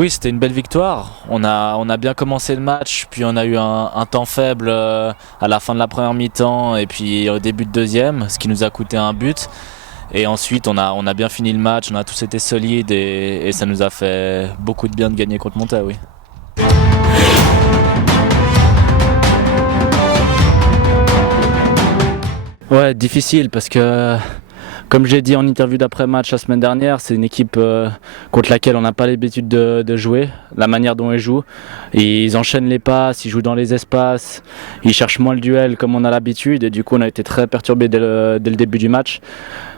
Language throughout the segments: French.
Oui, c'était une belle victoire. On a bien commencé le match, puis on a eu un temps faible à la fin de la première mi-temps et puis au début de deuxième, ce qui nous a coûté un but. Et ensuite, on a bien fini le match, on a tous été solides et ça nous a fait beaucoup de bien de gagner contre Montaix, oui. Ouais, difficile parce que, comme j'ai dit en interview d'après-match la semaine dernière, c'est une équipe contre laquelle on n'a pas l'habitude de jouer, la manière dont ils jouent. Ils enchaînent les passes, ils jouent dans les espaces, ils cherchent moins le duel comme on a l'habitude et du coup on a été très perturbés dès le début du match.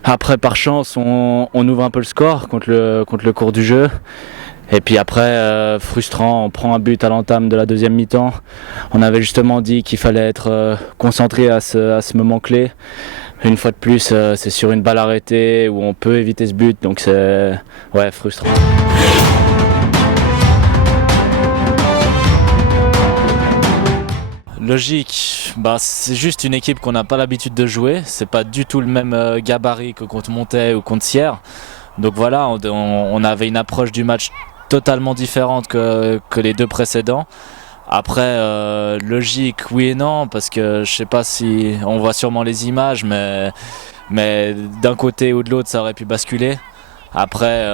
Après, par chance, on ouvre un peu le score contre le cours du jeu. Et puis après, frustrant, on prend un but à l'entame de la deuxième mi-temps. On avait justement dit qu'il fallait être concentré à ce moment clé. Une fois de plus, c'est sur une balle arrêtée où on peut éviter ce but, donc c'est frustrant. Logique, c'est juste une équipe qu'on n'a pas l'habitude de jouer. C'est pas du tout le même gabarit que contre Montaix ou contre Sierre. Donc voilà, on avait une approche du match totalement différente que les deux précédents. Après, logique, oui et non, parce que je sais pas si on voit sûrement les images, mais d'un côté ou de l'autre, ça aurait pu basculer. Après,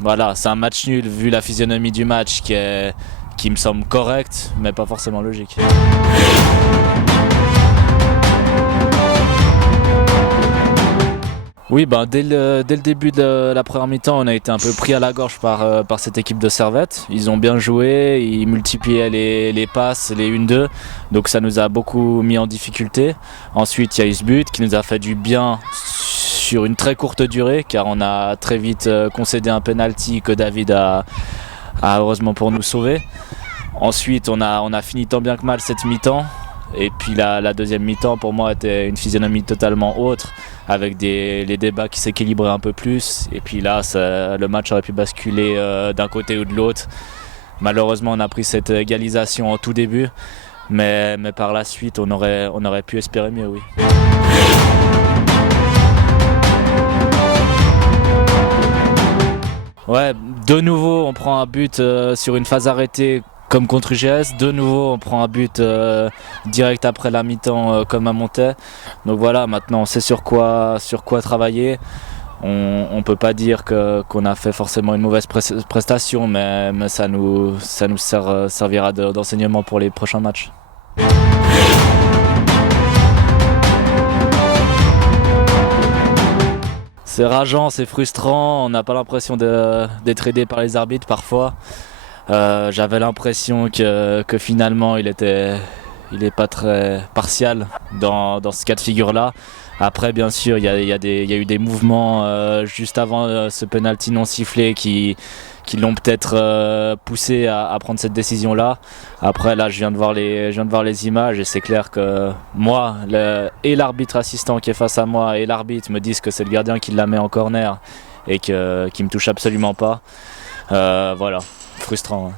voilà, c'est un match nul vu la physionomie du match qui me semble correcte, mais pas forcément logique. Oui, dès le début de la première mi-temps, on a été un peu pris à la gorge par cette équipe de Servette. Ils ont bien joué, ils multipliaient les passes, les 1-2, donc ça nous a beaucoup mis en difficulté. Ensuite, il y a eu ce but qui nous a fait du bien sur une très courte durée, car on a très vite concédé un penalty que David a heureusement pour nous sauver. Ensuite, on a fini tant bien que mal cette mi-temps. Et puis la deuxième mi-temps pour moi était une physionomie totalement autre, avec les débats qui s'équilibraient un peu plus. Et puis là, le match aurait pu basculer d'un côté ou de l'autre. Malheureusement, on a pris cette égalisation en tout début, mais par la suite, on aurait pu espérer mieux, oui. Ouais, de nouveau, on prend un but sur une phase arrêtée. Comme contre UGS, de nouveau on prend un but direct après la mi-temps comme à Montaix. Donc voilà, maintenant on sait sur quoi travailler. On ne peut pas dire qu'on a fait forcément une mauvaise prestation, mais ça nous servira d'enseignement pour les prochains matchs. C'est rageant, c'est frustrant, on n'a pas l'impression d'être aidé par les arbitres parfois. J'avais l'impression que finalement il est pas très partial dans ce cas de figure-là. Après, bien sûr, il y a eu des mouvements juste avant ce penalty non sifflé qui l'ont peut-être poussé à prendre cette décision-là. Après, là, je viens de voir les images et c'est clair que moi, et l'arbitre assistant qui est face à moi et l'arbitre me disent que c'est le gardien qui la met en corner et qui me touche absolument pas. Voilà. Frustrant. Ouais.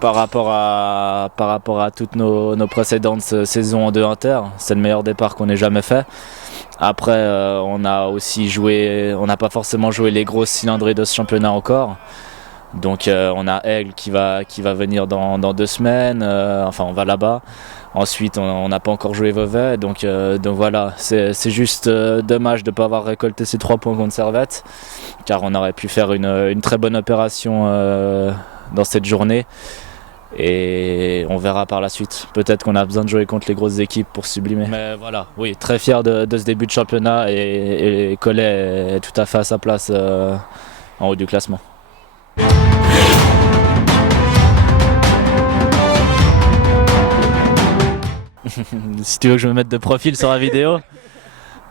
Par rapport à toutes nos précédentes saisons en 2 inter, c'est le meilleur départ qu'on ait jamais fait. Après, on n'a pas forcément joué les grosses cylindrées de ce championnat encore. Donc on a Aigle qui va venir dans 2 semaines, on va là-bas. Ensuite on n'a pas encore joué Vevey, donc voilà, c'est juste dommage de ne pas avoir récolté ces 3 points contre Servette, car on aurait pu faire une très bonne opération dans cette journée. Et on verra par la suite. Peut-être qu'on a besoin de jouer contre les grosses équipes pour sublimer. Mais voilà, oui, très fier de ce début de championnat et Collet est tout à fait à sa place en haut du classement. Si tu veux que je me mette de profil sur la vidéo.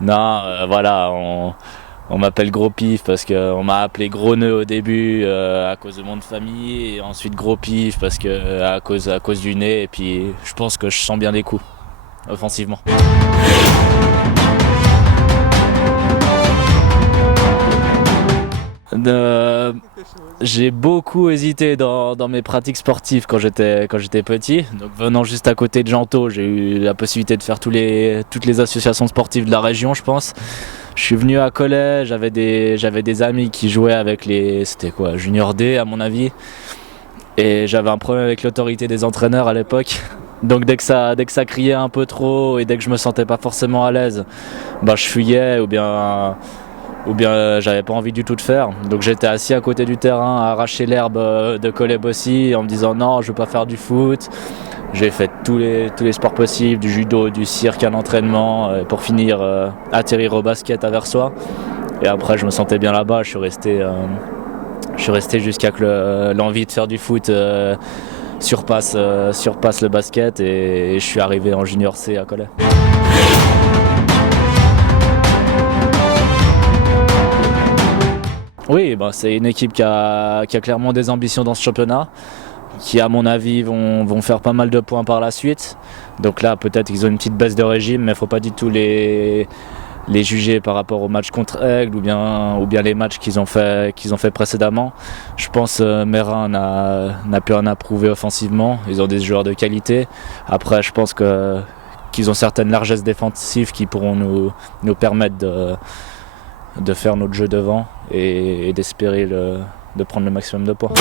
Non, voilà, on m'appelle Gros Pif parce qu'on m'a appelé Gros Nœud au début à cause de mon nom de famille, et ensuite Gros Pif parce que à cause du nez, et puis je pense que je sens bien les coups, offensivement. J'ai beaucoup hésité dans mes pratiques sportives quand j'étais petit. Donc venant juste à côté de Gentot, j'ai eu la possibilité de faire toutes les associations sportives de la région, je pense. Je suis venu à Cholet, j'avais des amis qui jouaient avec c'était quoi, Junior D à mon avis. Et j'avais un problème avec l'autorité des entraîneurs à l'époque. Donc dès que ça criait un peu trop et dès que je me sentais pas forcément à l'aise, bah, je fuyais ou bien j'avais pas envie du tout de faire. Donc j'étais assis à côté du terrain à arracher l'herbe de Cholet-Bossy en me disant non, je veux pas faire du foot. J'ai fait tous les sports possibles, du judo, du cirque à l'entraînement, pour finir atterrir au basket à Versoix. Et après je me sentais bien là-bas, je suis resté jusqu'à que l'envie de faire du foot surpasse le basket et je suis arrivé en junior C à Cholet. Oui, bah, c'est une équipe qui a clairement des ambitions dans ce championnat, qui à mon avis vont faire pas mal de points par la suite. Donc là peut-être qu'ils ont une petite baisse de régime, mais il ne faut pas du tout les juger par rapport aux matchs contre Aigle ou bien les matchs qu'ils ont fait précédemment. Je pense Mérin n'a pu en approuver offensivement. Ils ont des joueurs de qualité. Après, je pense qu'ils ont certaines largesses défensives qui pourront nous permettre de faire notre jeu devant et d'espérer de prendre le maximum de points.